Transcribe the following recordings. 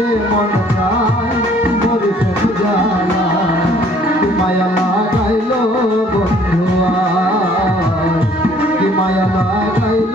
যেতে মন চায় মরে সব জ্বালা কি মায়া লাগাইল বন্ধুয়া? কি মায়া লাগাইল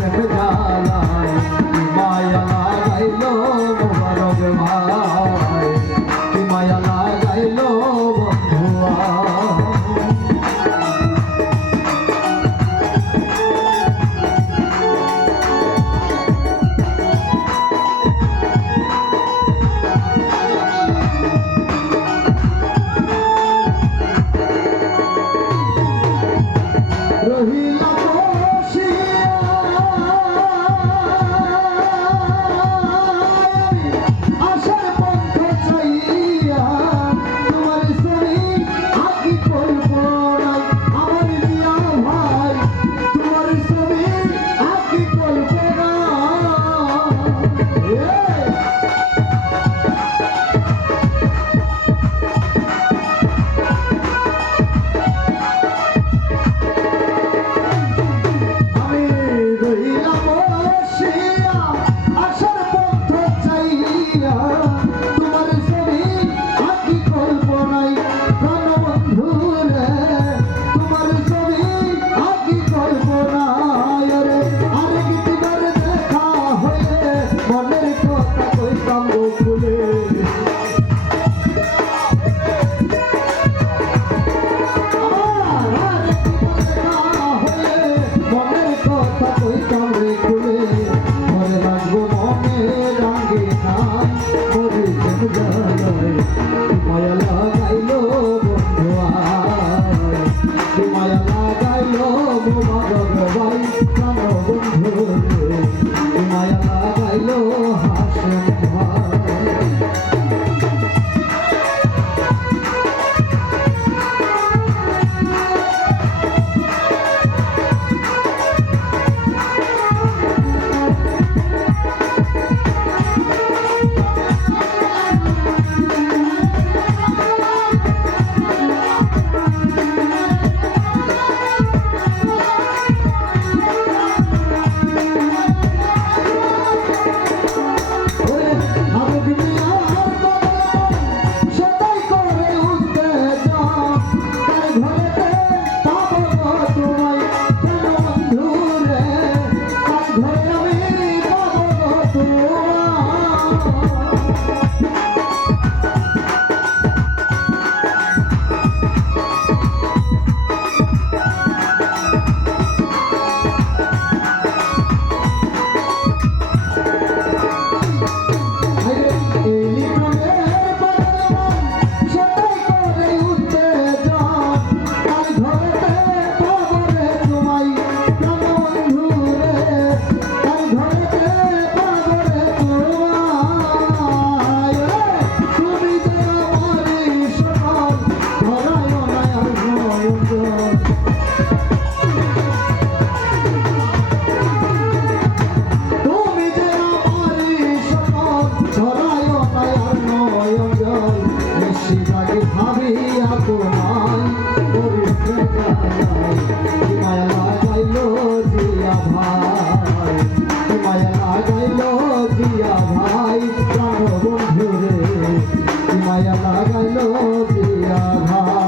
আমি রইলাম শিয়া মায়া লাগালো দিয়া ভাই